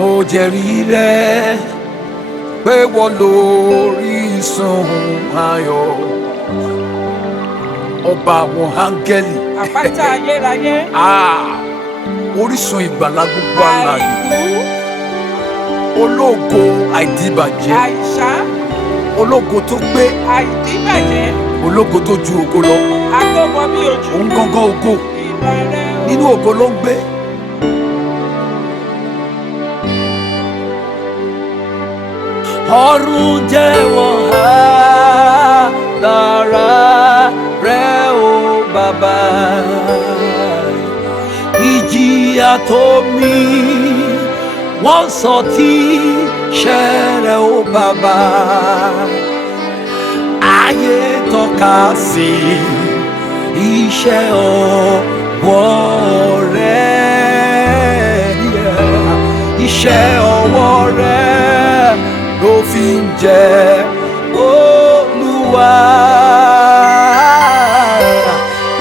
mo jẹ́rìí rẹ̀ pé wọ́n lórísun ayọ̀, ọba àwọn áńgẹ́lì, àpáta ayérayé, orísun ìgbàlà gbogbo alààyè, ológo àìdíbàjẹ́, àìsá, ológo tó gbé, àìdíbàjẹ́, ológo tó ju ògo lọ, agbọ́mọ bí ojú, òun gangan ògo, ìbẹ̀rẹ̀ nínú ògo ló ń gbé. Ọ̀run jẹ́wọ́ agbára rẹ̀ o bàbá, ìjìyà tó mì wọ́n sọ tí ṣẹlẹ̀ o bàbá, ayé tọ́ka sí iṣẹ́ ọwọ́ rẹ̀, iṣẹ́ ọwọ́ rẹ̀ ló fi ń jẹ́ Olúwa,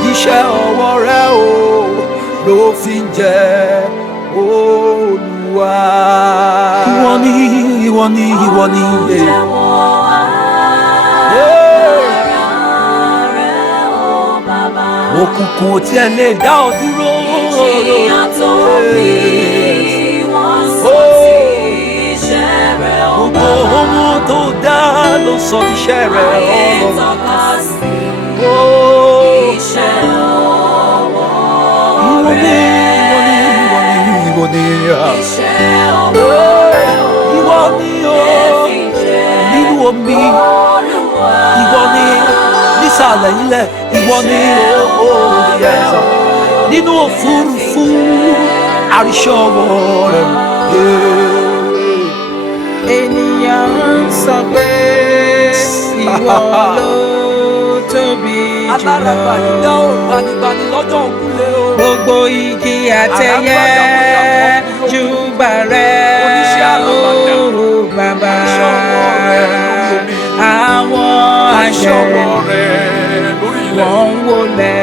iṣẹ́ ọwọ́ rẹ̀ o ló fi ń jẹ́ Olúwa. Ìwọ ni, ìwọ ni, ìwọ ni. Òkùnkùn ò tiẹ̀ lè dá ọ dúró. Ìjìyà tó bí wọ́n sọ tí iṣẹ́ rẹ̀ ó bá. Gbogbo ohun tó dá ló sọ iṣẹ́ rẹ̀ Ayé Ọlọ́run. tọ́ka sí iṣẹ́ ọwọ́ rẹ̀. Ìwọ ni. Iṣẹ́ ọwọ́ rẹ̀ ó Ìwọ ni o. fi jẹ́ Nínú omi, Olúwa. ìwọ ni. Nísàlẹ̀ ilẹ̀, ìwọ ni o. Nínú òfurufú, àríṣẹ́ ọwọ́ rẹ̀. ènìyàn ń sọ pé ìwọ ló tóbi Alárágbá yìí dá jùlọ. òun gbanigbani lọ́jọ́ òkúlé o. Gbogbo igi àtẹyẹ júbà rẹ o bàbá. Àwọn àṣẹ wọ́n ń wólẹ̀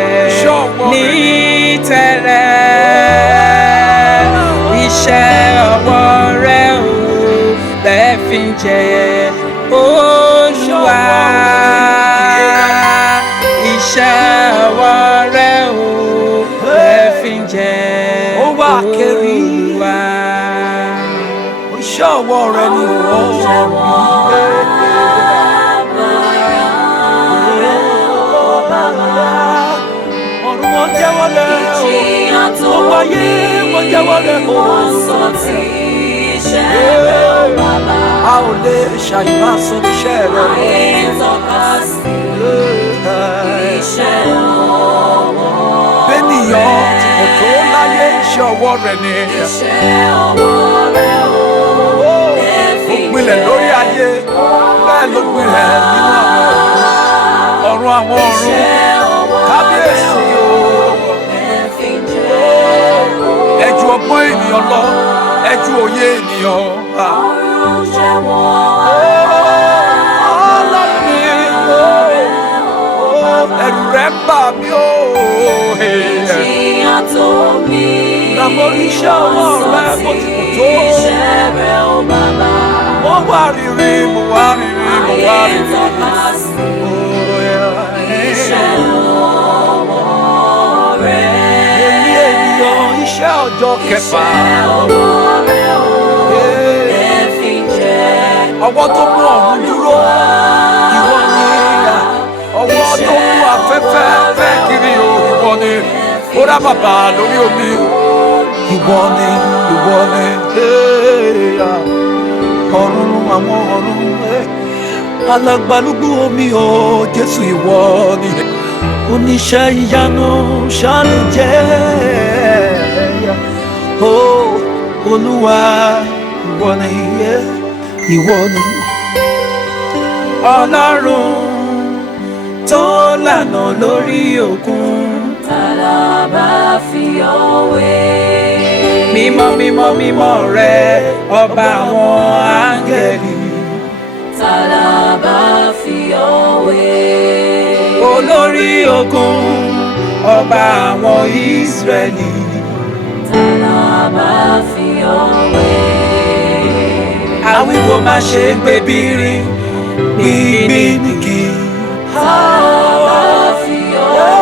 ní tẹ̀rẹ̀. Iṣẹ́ ọwọ́ rẹ o lẹ fi ń jẹ Olúwa. Iṣẹ́ ọwọ́ rẹ o lẹ fi ń jẹ Olúwa. Iṣẹ́ ọwọ́ rẹ̀ ni wọ́n ọ̀run wọn jẹ́wọ́ rẹ̀ o. Ìjìyà tó Gbogbo ayé wọn jẹ́wọ́ rẹ̀ o. wọ́n sọ tí iṣẹ́ rẹ̀ ó bàbá. A ò lè ṣàìmá sọ iṣẹ́ rẹ̀. Ayé tọ́ka sí iṣẹ́ ọwọ́ Bẹ́nìyàn tí kò tó láyé iṣẹ́ ọwọ́ rẹ̀ ni. iṣẹ́ ọwọ́ rẹ̀ ó lè fi Ó gbilẹ̀ lórí ayé, bẹ́ẹ̀ ló gbilẹ̀ nínú àwọn ọ̀run àwọn ọ̀run. Kábíyèsí o. Ẹ ju ọgbọ́n ènìyàn lọ, ẹ ju òye ènìyàn. Ọlọ́run mi, ẹ̀rù rẹ̀ bà mí o. Ìjìyà tó mì Àmọ́ iṣẹ́ ọwọ́ rẹ̀ bó ti kù tó. iṣẹ́ rẹ̀ ó bàbá. Mo wá rírì, mo wá rírì, mo wá Ayé rírì. tọ́ka sí iṣẹ́ ọwọ́ rẹ̀. Èmi ènìyàn iṣẹ́ ọjọ́ kẹfà. Iṣẹ́ ọwọ́ rẹ̀ ó lè fi jẹ́ Ọwọ́ tó mú ọ̀run dúró, ìwọ ni. Ọwọ́ tó mú afẹ́fẹ́ fẹ́ kiri o, ìwọ ni. Ó rá bàbà lórí omi, ìwọ ni, ìwọ ni. Ọ̀run àwọn ọ̀run, alàgbàlúgbú omi o, Jésù ìwọ ni. Oníṣẹ́ ìyanu ṣáàlì jẹ́. Olúwa ìwọ ni, ìwọ ni. Ọlọ́run tó lànà lórí òkun. ta la bá fi òwe. Mímọ́ mímọ́ mímọ́ rẹ ọba àwọn áńgẹ́lì. Ta la bá fi òwe. Olórí ogun ọba àwọn Ísírẹ́lì. Ta la bá fi òwe. àwíwo má ṣe gbé bírí gbígbí nìkì. Tàlàbà fi ọ̀wé.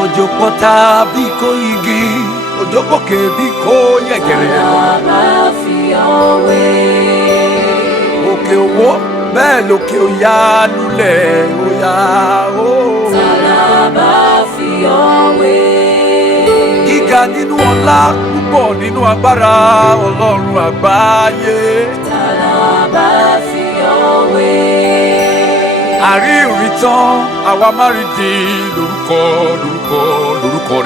Òjò pọ̀ta bí kò igi, òjò gòkè bí kò yẹ̀gẹ̀rẹ̀. Tàlàbà fi ọ̀wé. Òkè òwò bẹ́ẹ̀ lókè òyà lulẹ̀ òyà ó. Tàlàbà fi ọ̀wé. Gíga nínú ọlá, púpọ̀ nínú agbára Ọlọ́run àgbáyé. Tàlàbà fi ọ̀wé. Àrí ìrìtàn àwa má rí di lórúkọ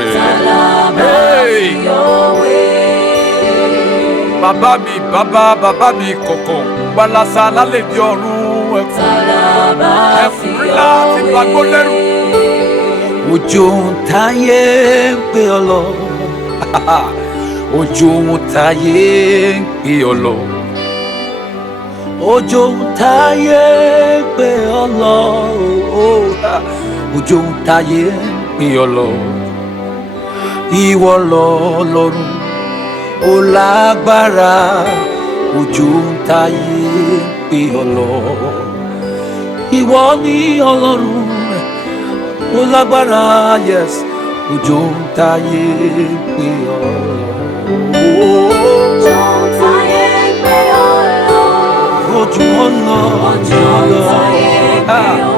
rẹ̀. Tàlàbà fi ọ̀wé. Bàbá mi kọ̀kọ̀ gbalasa lálẹ́ di ọ̀run ẹ̀kún. Tàlàbà fi Ẹ̀kún ńlá ti fagbó lẹ́rù. Òjò ń táyé ń pè ọ́ lọ. Òjò ń táyé ń pè ọ́ lọ. Òjò ń táyé ń pè ọ́ lọ. Òjò ń táyé ń pè ọ́ lọ. Ìwọ l'Ọlọ́run ó lágbára. Òjò ń táyé ń pè ọ́ lọ. Ìwọ ni Ọlọ́run ó lágbára, yes. Òjò ń táyé ń pè ọ́ lọ. Òjò ń táyé ń pè ọ́ lọ. Òjò ń lọ. Òjò ń táyé ń pè ọ́ lọ.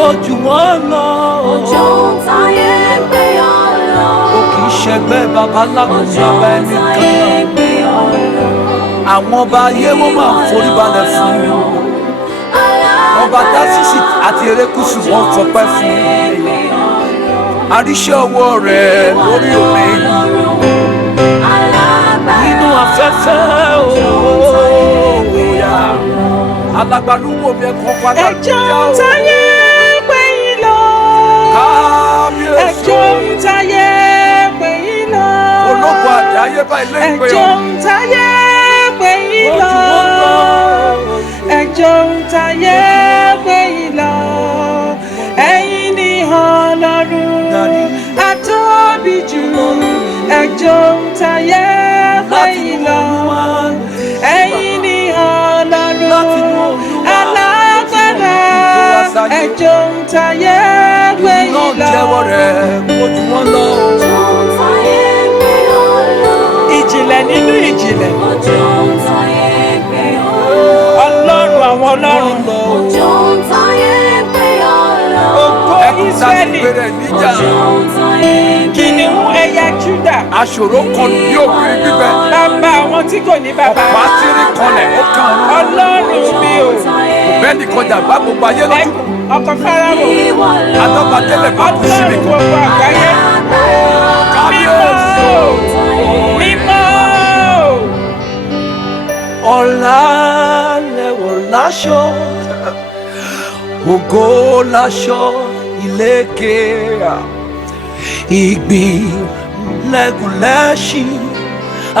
Òjò ń lọ. Òjò ń táyé ń pè ọ́ lọ. Ó kì í ṣẹgbẹ́ babaláwo ní Òjò ọba ń ẹni táyé kan. ń pè ọ́ lọ. Àwọn ọba ayé wọ́n máa ń forí balẹ̀ fún un. Ọba Dásísì àti erékùṣù wọn fọpẹ́ fún un. Àríṣẹ́ ọwọ́ rẹ̀ lórí omi. Nínú afẹ́fẹ́ òòyà. Alágbálúgbò mi ẹ̀kọ́ padà Ẹjọ́ ń táyé pé yín lọ. kábíyèsí. Ẹjọ́ ń táyé pé yín lọ. Ológun àdáyébá ilé ìpè Ẹjọ́ ọ̀. ń táyé pé yín lọ. Ẹjọ́ ń táyé pé yín lọ. Ẹ̀yin ni Ọlọ́run àtóbi jù. Ẹjọ́ ń táyé pé yín lọ. Ẹ̀yin ni Ọlọ́run alágbára. Ẹjọ́ ń táyé pé yín lọ. Náà jẹ́wọ́ rẹ̀ ojú wọn lọ. Òjò ń táyé ń pè ọ́ lọ. Ìjìnlẹ̀ nínú ìjìnlẹ̀. Òjò ń táyé ń pè ọ́ lọ. Ọlọ́run àwọn ọlọ́run. Òjò ń táyé ń pè ọ́ lọ. Ògo Ísírẹ́lì. Òjò ń táyé ń pè ọ́ lọ. Kìnìún ẹ̀yà Júdà. Aṣòro kan ní òkè gbígbẹ. Bàbá àwọn tí kò ní bàbá. Ọ̀pá tírí kanlẹ̀ ó kàn án. Ọlọ́run mi ò. Bẹ́ẹ̀ ni kọjá bá gbogbo ayé lójú. Ẹkùn ọkọ̀ Fáráò. Adọ́gba tẹ́lẹ̀ bá kú síbi Ọlọ́run kan. gbogbo àgbáyé. Kábíyèsí. Mímọ́. Ọlá lẹ̀wọ̀ láṣọ. Ògo láṣọ ìlékè. Ìgbín lẹ́gùn lẹ́ṣin.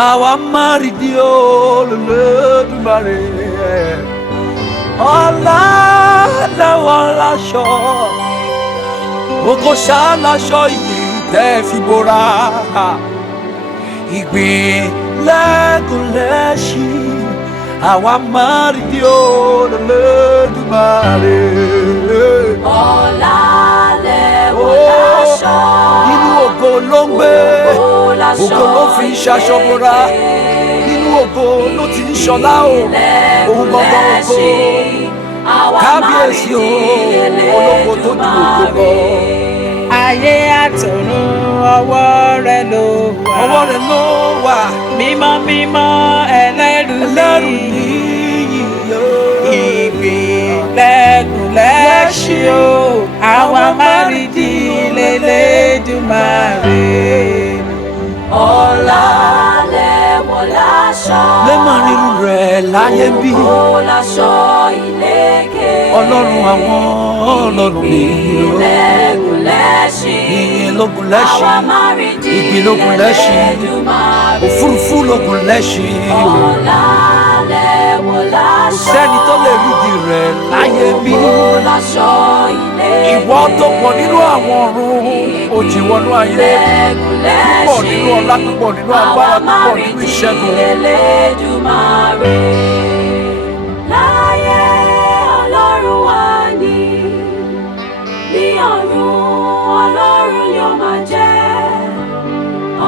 Àwa máa rí di Olódùmarè. Ọlá lẹ̀wọ̀ láṣọ. Ògo ṣá láṣọ yìí tẹ́ fi bora. Ìgbín lẹ́gùn lẹ́ṣin. Àwa máa rí di Olódùmarè. Ọlá lẹ̀wọ̀ láṣọ. Nínú ògo ló ń gbé. Ògo ló fi ń ṣaṣọ bora. Nínú ògo ló ti ń ṣọlá o. Òun gbọ́ngàn ògo. Kábíyèsí o, ológo tó ju ògo lọ. Ayé àtọ̀run ọwọ́ rẹ̀ ló wà. Ọwọ́ rẹ̀ ló wà. Mímọ́ mímọ́ ẹlẹ́rù Ní ìgbín lẹ́gùn lẹ́ṣin o. Àwa máa rí di l'Elédùmarè. Ọlá lẹ̀wọ̀ láṣọ. lẹ́mọ̀ rírun rẹ̀ láyé bí. Ògo láṣọ ìlékè. Ọlọ́run àwọn ọlọ́run mi. Lẹ́gùn lẹ́ṣin. Ìyìn lógun lẹ́ṣin. Àwa máa rí di Ìgbín lógun lẹ́ṣin. Elédùmarè. Òfurufú lógun lẹ́ṣin. Ọlá lẹ̀wọ̀ láṣọ. Kò sẹ́ni tó lè rídìí rẹ̀ láyé bí. Ògo láṣọ ìlékè. Ìwọ tó pọ̀ nínú àwọn ọ̀run, ó jí wọnú ayé púpọ̀ nínú ọlá púpọ̀ nínú agbára púpọ̀ nínú ìṣẹ́gun. Elédùmarè láyé Ọlọ́run wà ní ọ̀run Ọlọ́run ni ó máa jẹ́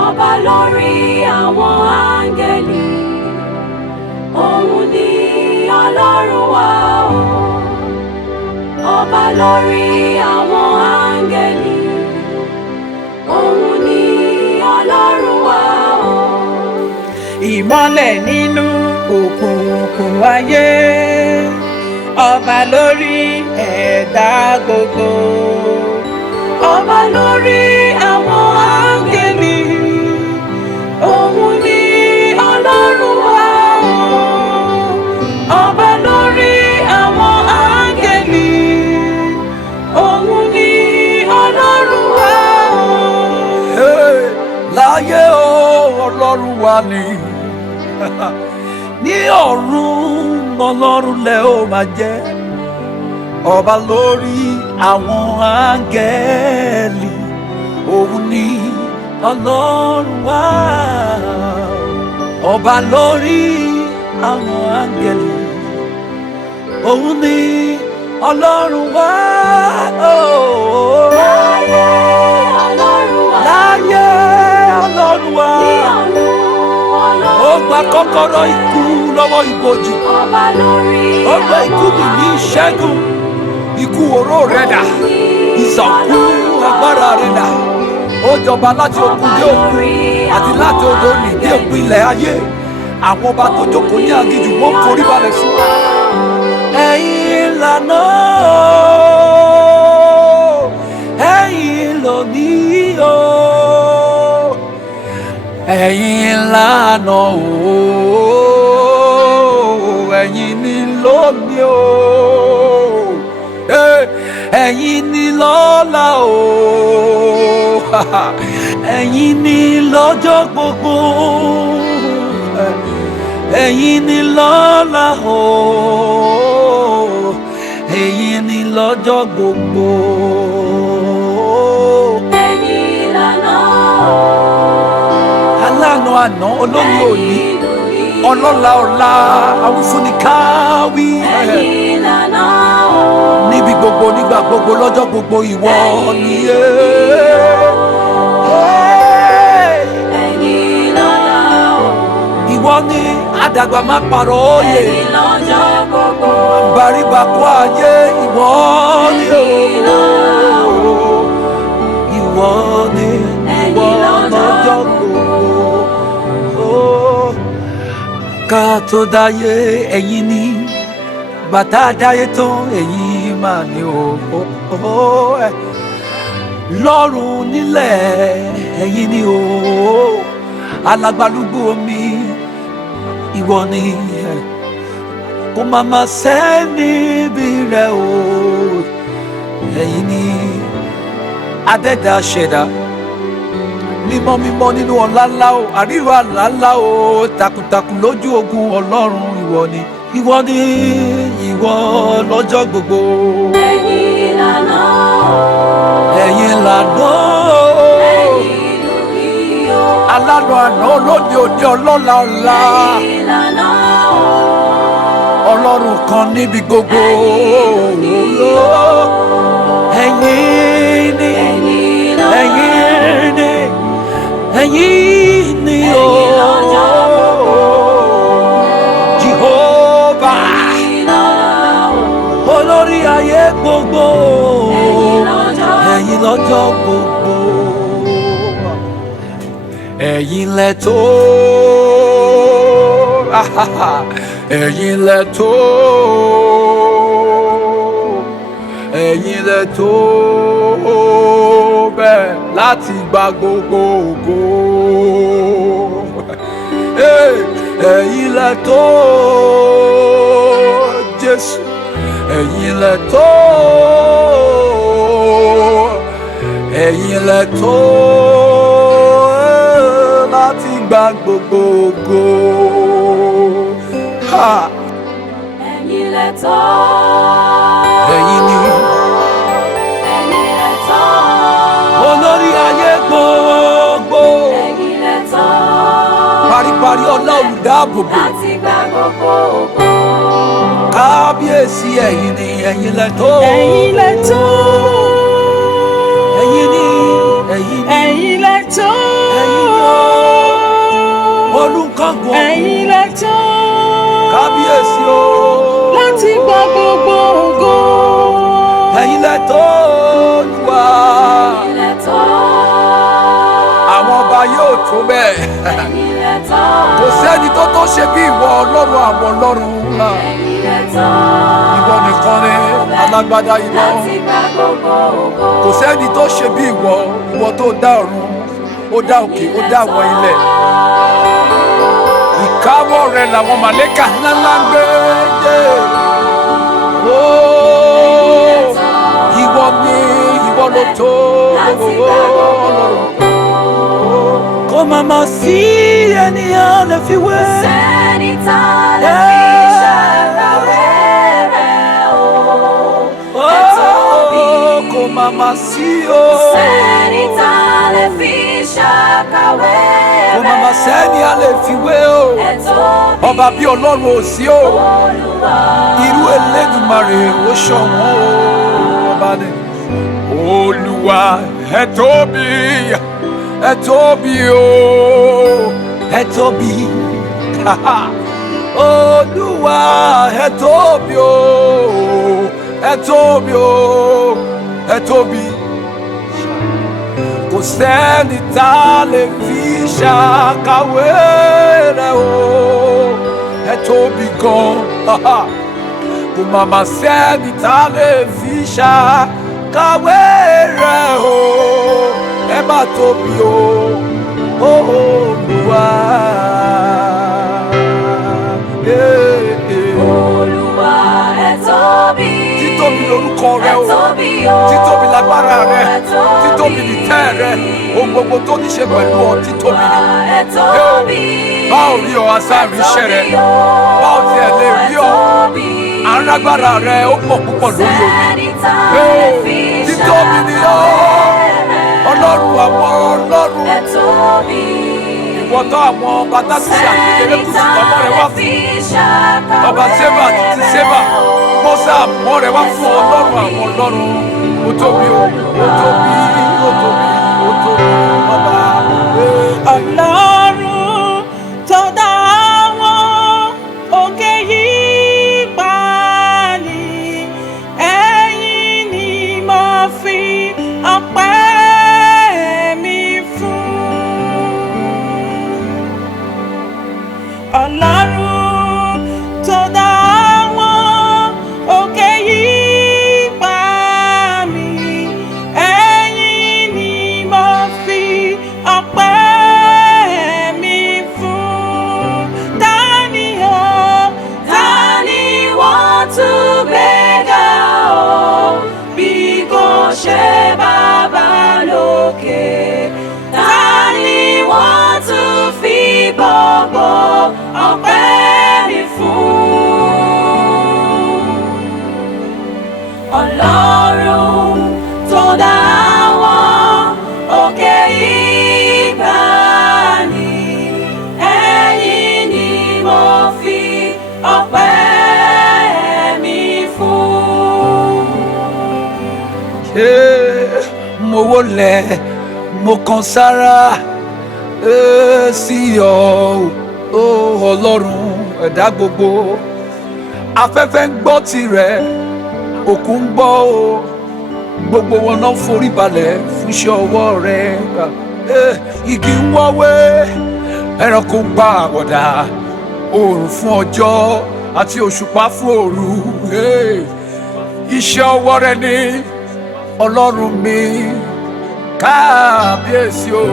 ọba lórí àwọn áńgẹ́lì òun ni Ọlọ́run wà o ọba lórí àwọn áńgẹ́lì òun ni Ọlọ́run wà o. Ìmọ́lẹ̀ nínú òkùnkùn ayé ọba lórí ẹ̀dá gbogbo ọba lórí àwọn áńgẹ́lì òun ni Ọlọ́run wà o ọba lórí àwọn áńgẹ́lì òun ni Ọlọ́run wà o. Láyé o Ọlọ́run wà ní ọ̀run Ọlọ́run lẹ ó máa jẹ́ ọba lórí àwọn áńgẹ́lì òun ni Ọlọ́run wà ọba lórí àwọn áńgẹ́lì òun ni Ọlọ́run wà. Láyé Ọlọ́run wà. Láyé Ọlọ́run wà. Ní ọ̀run Ọlọ́run Ó gba kọ́kọ́rọ́ ikú lọ́wọ́ ibojì. ọba lórí Ó gba ikú mi ní ìṣẹ́gun. Ikú oró rẹ̀ dà. Ìsànkú agbára rẹ̀ dà. Ó jọba láti òkun dé òkun àti láti odò nì dé òpin ilẹ̀ ayé. Àwọn ọba tó jókòó ní aginjù wọ́n forí balẹ̀ fún wa. Ẹ̀yin lànà ẹ̀yin lónìí o. Ẹ̀yin lànà o. Ẹ̀yin ni lónìí o. Ẹ̀yin ni lọ́la o. Ẹ̀yin ni lọ́jọ́ gbogbo. Ẹ̀yin ni lọ́la o. Ẹ̀yin ni lọ́jọ́ gbogbo. ẹ̀yin lànà Aláàánú àná olóyè òní ọlọ́lá ọ̀la awífúnni káwí. ẹ̀yin lànà Níbi gbogbo nígbà gbogbo lọ́jọ́ gbogbo ìwọ ni ẹ̀yin lànà ìwọ ni àdàgbà má parọ́ òye. ẹ̀yin lọ́jọ́ gbogbo Bàríbàkú ayé ìwọ ni ẹ̀yin lànà ìwọ ni ìwọ lọ́jọ́ gbogbo. Ká tó dáyé ẹ̀yin ni bàtà dáyé tán ẹ̀yin máa ní o. Lọ́run nílẹ̀ ẹ̀yin ni o. Alágbálúgbú omi ìwọ ni kò má má sẹ́ni bí rẹ o. Ẹ̀yin ni adẹ́dá ṣẹ̀dá mímọ́ mímọ́ nínú ọlá ńlá o, àríwá àlá ńlá o, takuntakun lójú ogun Ọlọ́run ìwọ ni ìwọ lọ́jọ́ gbogbo. ẹ̀yin lànà Ẹ̀yin lànà ẹ̀yin lórí o alálọ àná olóde òde ọlọ́la ọ̀la ẹ̀yin lànà Ọlọ́run kan níbi gbogbo. Ẹ̀yin ni ẹ̀yin ni o Jehovah olórí ayé gbogbo. Ẹ̀yin lọ́jọ́ gbogbo. Ẹ̀yin lẹ tó ẹ̀yin lẹ tó ẹ̀yin lẹ tó bẹ́ẹ̀ láti gba gbogbo ògo. Ẹ̀yin lẹ tó Jésù. Ẹ̀yin lẹ tó ẹ̀yin lẹ tó láti gba gbogbo ògo. ẹ̀yin lẹ tó Ẹ̀yin ni ẹ̀yin lẹ tó olórí gbogbo ẹ̀yin lẹ tọ́ paríparí ọlá olùdáàbòbò láti gba gbogbo ògo. kábíyèsí ẹ̀yin ni ẹ̀yin lẹ tó ẹ̀yin lẹ tó ẹ̀yin ni ẹ̀yin ni ẹ̀yin lẹ tó olùkọ́gun ẹ̀yin lẹ tó kábíyèsí o láti gba gbogbo ògo. ẹ̀yin lẹ tó Olúwa ẹ̀yin lẹ tọ́ àwọn ọba yóò tó bẹ́ẹ̀ ẹ̀yin lẹ tọ́ kò sẹ́ni tó tó ṣe bí ìwọ ọlọ́run àwọn ọlọ́run ẹ̀yin lẹ tọ́ ìwọ nìkan ni alágbádá iná láti gba gbogbo ògo. kò sẹ́ni tó ṣe bí ìwọ tó dá ọ̀run ó dá òkè ó dá àwọn ilẹ̀ ìkáwọ́ rẹ̀ làwọn màlẹ́kà ńláńlá ń gbé dé ìwọ ni ìwọ ló tó ọlọ́run kó má má sí ènìyàn lè fi wé. Sẹ́ni tá lè fi ṣàkàwé rẹ̀ o, ẹ tóbi. Kó má má sí o. Sẹ́ni tá lè fi ṣàkàwé rẹ̀ o, Kó má má sẹ́ni a lè fi wé o. ẹ tóbi. Ọba bí Ọlọ́run ò sí o. Olúwa. Irú Elédùmarè ó ṣọ̀wọ́n o. Ọba ni. Olúwa ẹ tóbi, ẹ tóbi o, ẹ tóbi. Olúwa ẹ tóbi o, ẹ tóbi o, ẹ tóbi. Kò sẹ́ni tá a lè fi ṣàkàwé rẹ̀ o, ẹ tóbi gan. Kò má má sẹ́ni tá a lè fi ṣàkàwé rẹ̀ o, ẹ má tóbi o, Olúwa. Olúwa ẹ tóbi. Títóbi lorúkọ rẹ o, Ẹ tóbi o. títóbi lágbára rẹ, Ẹ tóbi. títóbi nìtẹ́ rẹ, ohun gbogbo tó ní ṣe pẹ̀lú ọ títóbi ni. Ẹ tóbi. Báwo rí ọ asáàrí iṣẹ́ rẹ? Báwo tiẹ̀ lè rí ọ? Arágbára rẹ ó pọ̀ púpọ̀ lórí omi. Títóbi ni ọ, Ọlọ́run àwọn ọlọ́run. Ẹ tóbi. Ìwọ tó àwọn bàtà sí àkékeré kùsù ọmọ rẹ wá fún. Ọba Sébà àti ti Sébà, Mọ́sá àmọ́ rẹ wá fún Ọlọ́run àwọn ọlọ́run. Ó tóbi o, ó tóbi, ó tóbi, ó tóbi, ọba. Ọlọ́run tó dá àwọn òkè yìí pa ni, ẹ̀yin ni mo fi ọpẹ́ mi fún. Ọlọ́run tó dá àwọn òkè yìí pa mi, ẹ̀yin ni mo fi ọpẹ́ mi fún. Ta ni wọ́n tún gbéga o bí kò ṣe bàbá lókè? Ta ni wọ́n tún fi gbogbo ọpẹ́ mi fún? Ọlọ́run tó dá àwọn òkè ìgbàanì, ẹ̀yin ni mo fi ọpẹ́ mi fún. Mo wólẹ̀, mo kan sára sí ọ o Ọlọ́run ẹ̀dá gbogbo. Afẹ́fẹ́ ń gbọ́ tirẹ̀, òkun ń gbọ́ o, gbogbo wọn náà forí balẹ̀ fún iṣẹ́ ọwọ́ rẹ. Igi ń wọ́wé, ẹranko ń pa àwọ̀dà, oòrùn fún ọjọ́ àti òṣùpá fún òru. Iṣẹ́ ọwọ́ rẹ ni Ọlọ́run mi, kábíyèsí o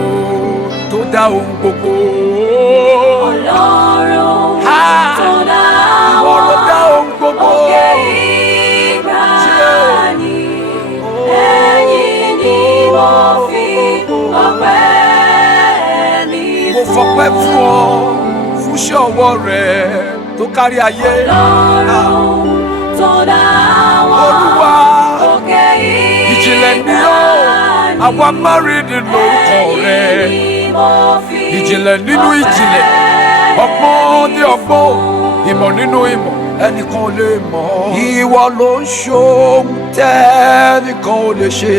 tó dá ohun gbogbo. Ọlọ́run tó dá ìwọ ló dá ohun gbogbo. òkè ìgbàanì, ẹ̀yin ni mo fi ọpẹ́ mi Mo fún. fọpẹ́ fún ọ fún iṣẹ́ ọwọ́ rẹ tó kárí ayé. Ọlọ́run tó dá àwọn Olúwa, òkè ìjìnlẹ̀ ni ọ́. ìgbàanì, àwa márìndín lórúkọ rẹ̀. Ìjìnlẹ̀ nínú ìjìnlẹ̀, ọgbọ́n ní ọgbọ́n, ìmọ̀ nínú ìmọ̀, ẹnìkan ò lè mọ̀. Ìwọ ló ń ṣohun tẹ́nìkan ò lè ṣe.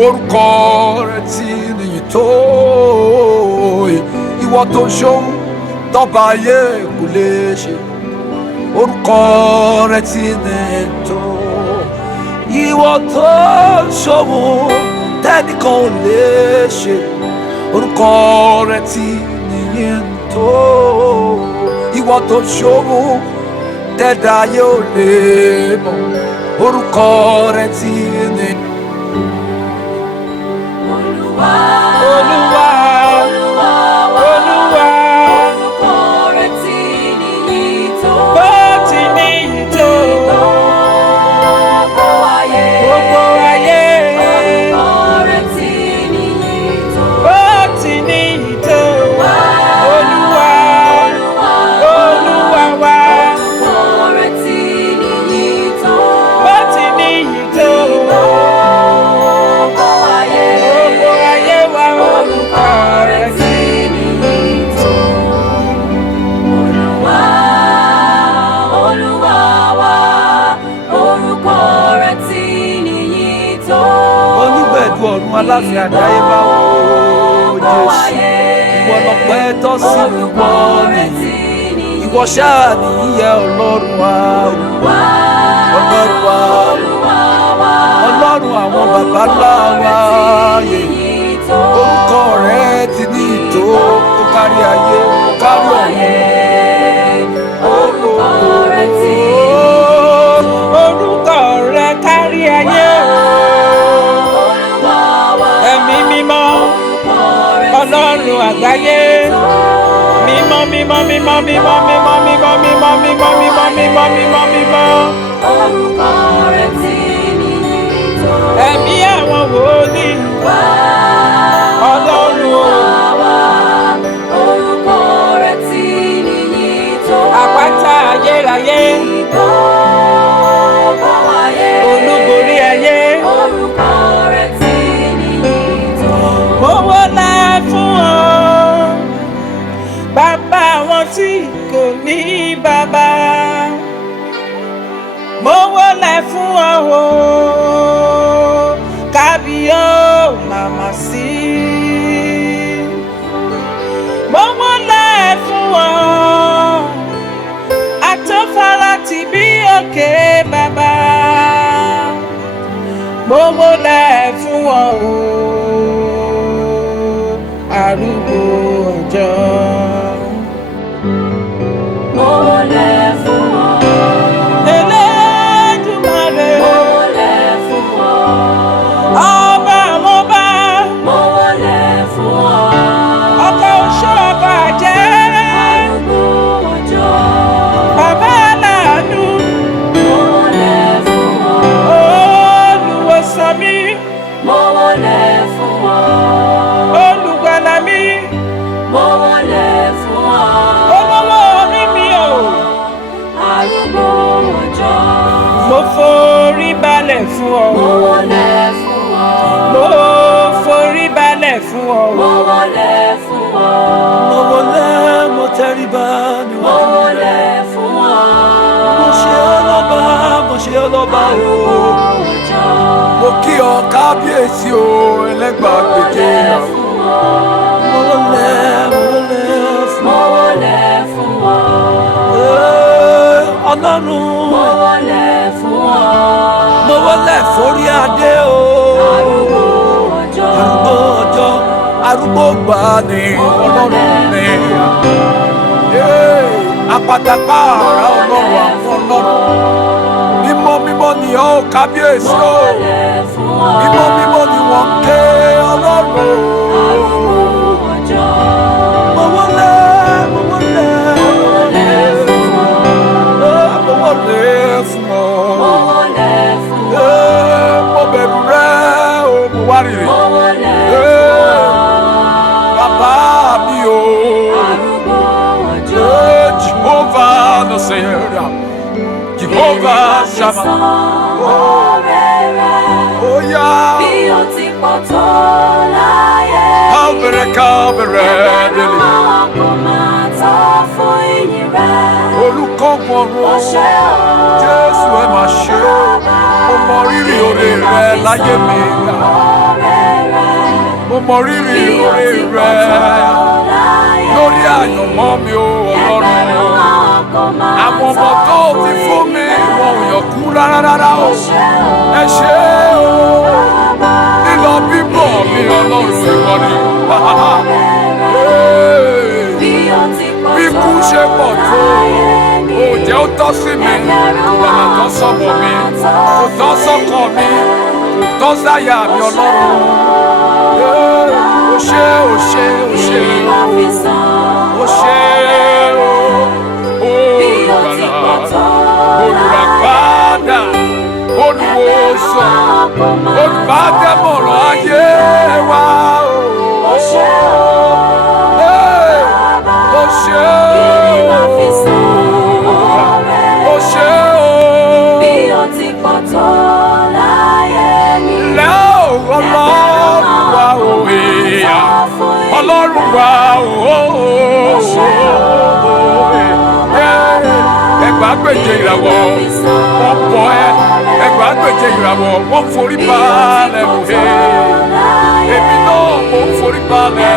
Orúkọ rẹ̀ ti nìyí tó. Ìwọ tó ń ṣohun tọ́ba ayé kò lè ṣe. Orúkọ rẹ̀ ti nìyí tó. Ìwọ tó ń ṣohun tẹ́nìkan ò lè ṣe. Orúkọ rẹ̀ ti nìyí tó. Ìwọ tó ń ṣohun tẹ́dá ayé ò lè mọ̀. Orúkọ rẹ̀ ti nìyí. Olúwa, Olúwa, Olúwa wa, Olúwa, orúkọ rẹ̀ ti níyì tó. bó ti níyì tó. Gbogbo ayé, Gbogbo ayé, orúkọ rẹ̀ ti níyì tó. bó ti níyì tó. Olúwa, Olúwa wa, Orúkọ rẹ̀ ti níyì tó. bó ti níyì tó. Gbogbo ayé, Gbogbo ayé wa, orúkọ rẹ̀ ti níyì tó. Olúwa, Olúwa wa, orúkọ rẹ̀ ti níyì tó. Onígbẹ̀dù ọ̀run aláfin àdáyébá o Jésù. Ìwọ lọpẹ́ tọ́ sí ìwọ nìyí. Ìwọ ṣáà nìyẹ Ọlọ́run wa o. Ọlọ́run wa, Ọlọ́run àwọn bàbá ńlá wa yè. Orúkọ rẹ̀ ti ní ìtò, ó kárí ayé, ó kárí ọ̀run. Orúkọ rẹ̀ ti Orúkọ rẹ̀ kárí ayé o. Olúwa wa, Ẹ̀mí mímọ́, Ọlọ́run àgbáyé. Mímọ́, mímọ́, mímọ́, mímọ́, mímọ́, mímọ́, mímọ́, mímọ́, mímọ́, mímọ́, mímọ́, mímọ́. orúkọ rẹ̀ ti níyì tó. Ẹ̀mí àwọn wòlíì. Ọlọ́run o. Orúkọ rẹ̀ ti níyì tó. Àpáta ayérayé. Gbogbo ayé, Olúborí ayé. orúkọ rẹ̀ ti níyì tó. Mo wólẹ̀ fún ọ. Bàbá àwọn tí kò ní bàbá. Mo wólẹ̀ fún ọ o. Kábíyó màmá sí. Mo wólẹ̀ fún ọ. Àtọ́fara ti bí òkè bàbá. Mo wólẹ̀ fún ọ o. Arúgbó ọjọ́. Mo wólẹ̀ fún ọ. Elédùmarè. Mo wólẹ̀ fún ọ. Ọba àwọn ọba. Mo wólẹ̀ fún ọ. Ọkọ oṣó ọkọ àjẹ́. Arúgbó ọjọ́. Bàbá aláàánú. Mo wólẹ̀ fún ọ. Olùwòsàn mi. Mo wólẹ̀ fún ọ. Olùgbàlà mi. Mo wólẹ̀ fún ọ. Olówó orí mi o. Arúgbó ọjọ́. Mo forí balẹ̀ fún ọ. Mo wólẹ̀ fún ọ. Mo forí balẹ̀ fún ọ. Mo wólẹ̀ fún ọ. Mo wólẹ̀, mo tẹríba Mo níwájú rẹ̀. wólẹ̀ fún ọ. Mo ṣe ọlọ́ba, mo ṣe ọlọ́ba o. Arúgbó ọjọ́. Mo kí ọ kábíyèsí o, ẹlẹ́gbàgbèje Mo wólẹ̀ àwọn. fún ọ. Mo wólẹ̀, mo wólẹ̀ fún Mo ọ. wólẹ̀ fún ọ. Ọlọ́run, Mo wólẹ̀ fún ọ. mo wólẹ̀ forí adé o. Arúgbó ọjọ́. Arúgbó ọjọ́, arúgbó gbani Ọlọ́run ni. Apàtàpá àrà Ọlọ́run àwọn Ọlọ́run. Mímọ́ mímọ́ ni ó kábíyèsí Mo o. wólẹ̀ fún ọ. Mímọ́ mímọ́ ni wọ́n ń ké Ọlọ́run. Arúgbó ọjọ́. Mo wólẹ̀, mo wólẹ̀. Mo wólẹ̀ fún ọ. Mo wólẹ̀ fún ọ. Mo wólẹ̀ fún ọ. Mo bẹ̀rù rẹ o, mo wárìrì. Mo wólẹ̀ fún ọ. Bàbá mi o. Arúgbó ọjọ́. Jehovah Nissi, Jehovah Shammah. Ọ̀rẹ́ rẹ̀ Oh yeah. bí ó ti bẹ̀rẹ̀ ká bẹ̀rẹ̀ délé. Olùkọ́gun ọ̀run Jésù ẹ máa ṣe mo mọ rírì oore rẹ láyé mi. Mo mọ rírì oore rẹ lórí àyànmọ́ mi o Ọlọ́run. Àwọn ọmọ tó ti fún mi wọn ò yàn kú rárá o. Ẹ ṣé o lílọ bíbọ̀ mi Ọlọ́run ìwọ ni. Bí kú ṣe pọ̀ tó o jẹ́ ó tọ́ sí mi, kò wà tọ́ sọ́mọ mi, kò tọ́ sọ́kọ mi, kò tọ́ sáyà mi Ọlọ́run. O ṣé o ṣé o ṣé o ṣé o olùgbàlà olùràpadà olùwòsàn olùbádẹ́mọ̀ràn ayé wa o ṣé o ṣé o ṣé o bí o ti pọ̀ tó láyé mi Ọlọ́run wa o Ọlọ́run wa o ẹgbàágbèje ìràwọ̀ wọ́n bọ̀ ẹ́ ẹgbàágbèje ìràwọ̀ wọ́n forí balẹ̀ òhe èmi náà mo forí balẹ̀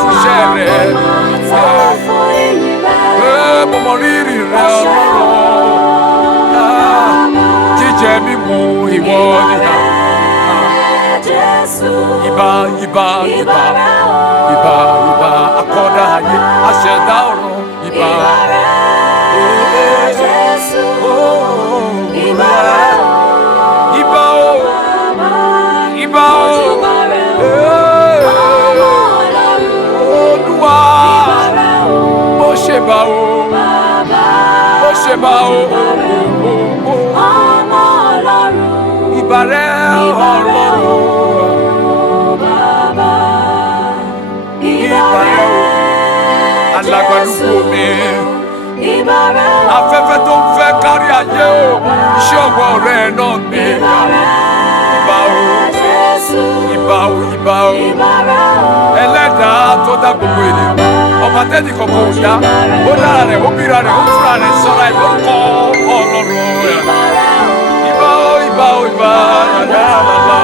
fúnṣẹ́ rẹ̀ mo mọ rírì rẹ̀ Ọlọ́run jíjẹ mímu ìwọ nìyà ìbà ìbà ìbà ìbà ìbà akọ́dá ayé aṣẹ̀dá ọ̀run ìbà. Bá o, ó ṣe bá o, ọmọ Ọlọ́run, ìbà rẹ Ọlọ́run, bàbá, ìbà rẹ alágbàlúgbò mi, ìbà rẹ afẹ́fẹ́ tó ń fẹ́ kárí ayé o, iṣẹ́ ọwọ́ rẹ náà ní ìbà o, ìbà o, ìbà o, ẹlẹ́dàá tó dá gbogbo ènìyàn. Ọba tẹ́tí kankan ò dá ó dára rẹ̀ ó bíra rẹ̀ ó fúnra rẹ̀ sọ́ra ìbórúkọ Ọlọ́run rẹ̀. Ìbà ó ìbà ó ìbà yàrá bàbá.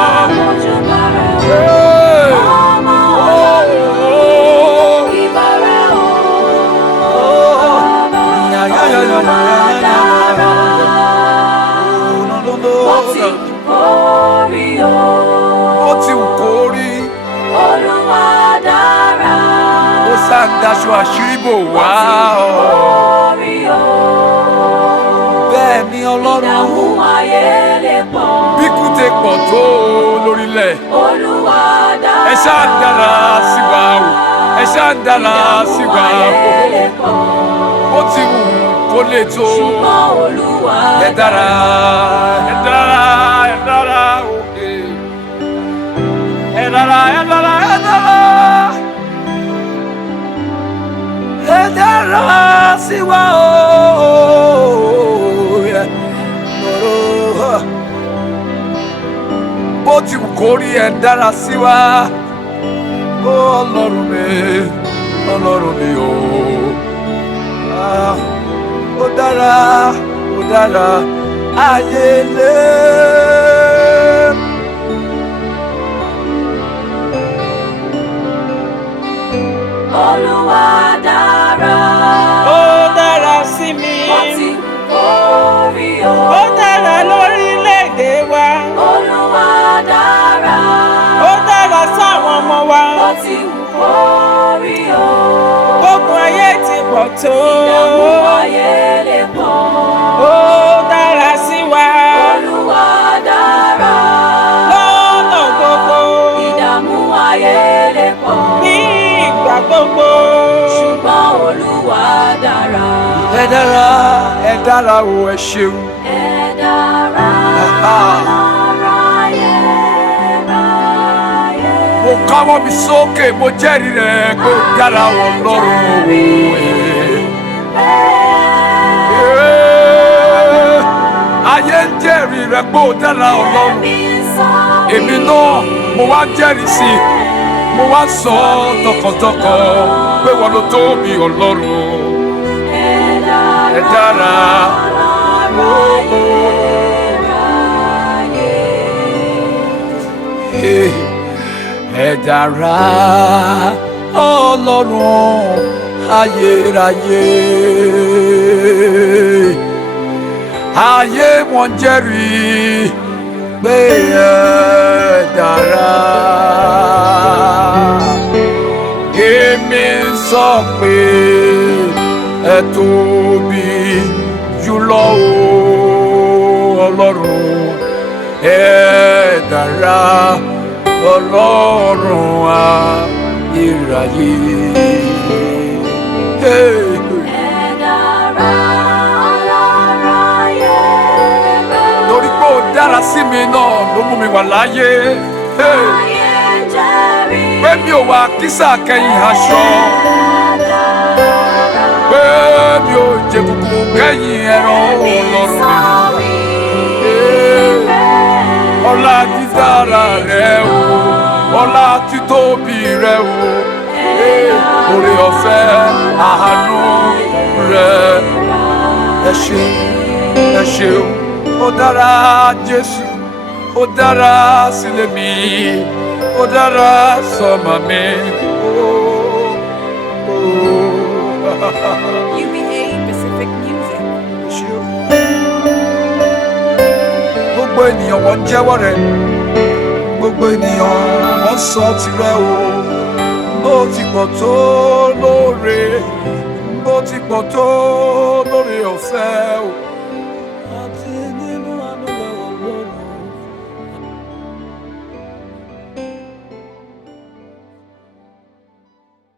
Ó ti wù kó rí. Olúwa dára. Daṣọ àṣírí bò wá o. Bẹ́ẹ̀ ni Ọlọ́run. Ìdààmú ayé lè pọ̀. Bí kúté pọ̀ tó lórílẹ̀. Olúwa dára. Ẹ ṣáà ń dára sí wa o. Ẹ ṣáà ń dára sí wa o. Ó ti wù kó lè tó. Ṣùgbọ́n Olúwa dára. Ẹ dára ẹ dára ẹ dára òkè. Ẹ dára ẹ dára ẹ dára. Ẹ dára sí wa o. Bó ti wù kó rí ẹ dára sí wa. Ọlọ́run mi o. Ó dára ayé lé. Olúwa dára. Ó dára sí mi. Ó ti kórè o. Ó dára lórílẹ̀-èdè wa. Olúwa dára. Ó dára sáwọn ọmọ wa. Ó ti kórè o. Gbogbo ayé ti pọ̀ tó. Ìdààmú ayé lè pọ̀. Ó dára sí wa. Olúwa dára. Lọ́nà gbogbo. Ìdààmú ayé lè pọ̀. Ní ìgbà gbogbo. Ṣùgbọ́n Olúwa dára. Ẹ dára o, ẹ ṣeun. Ẹ dára láráyé. Mo káwọ́ mi sókè, mo jẹ́rìí rẹ̀ pé ó dára wọ̀ lọ́rùn o. Ayé ń jẹ́rìí rẹ̀ pé ó dára Ọlọ́run. Èmi náà mo wá jẹ́rìí sí i. mo wá sọ tọkàntọkàn pé wọn ló tóbi Ọlọ́run. Ẹ dára ẹ dára Ọlọ́run ayérayé. Ayé wọn jẹ́rìí pé ẹ dára. Èmi sọ pé ẹ tóbi jùlọ o Ọlọ́run. Ẹ dára Ọlọ́run ayérayé. Torí pé ó dára sí mi náà ló mú mi wà láyé. Pé mi ò wá kísà kẹ́yìn aṣọ. Pé mi ò jẹ kúkú kẹ́yìn ẹran Ọlọ́run mi. Ọlá dídára rẹ o, ọlá títóbi rẹ o, oore ọ̀fẹ́ àánú rẹ. Ẹ ṣeun, ó dára Jésù, ó dára sílé mi, ó dára sọ́mọ mi. UBA Pacific Music. Gbogbo ènìyàn wọ́n jẹ́wọ́ rẹ̀, gbogbo ènìyàn wọ́n sọ tirẹ̀ o. Bó ti pọ̀ tó lóore, bó ti pọ̀ tó lóore ọ̀fẹ́ o.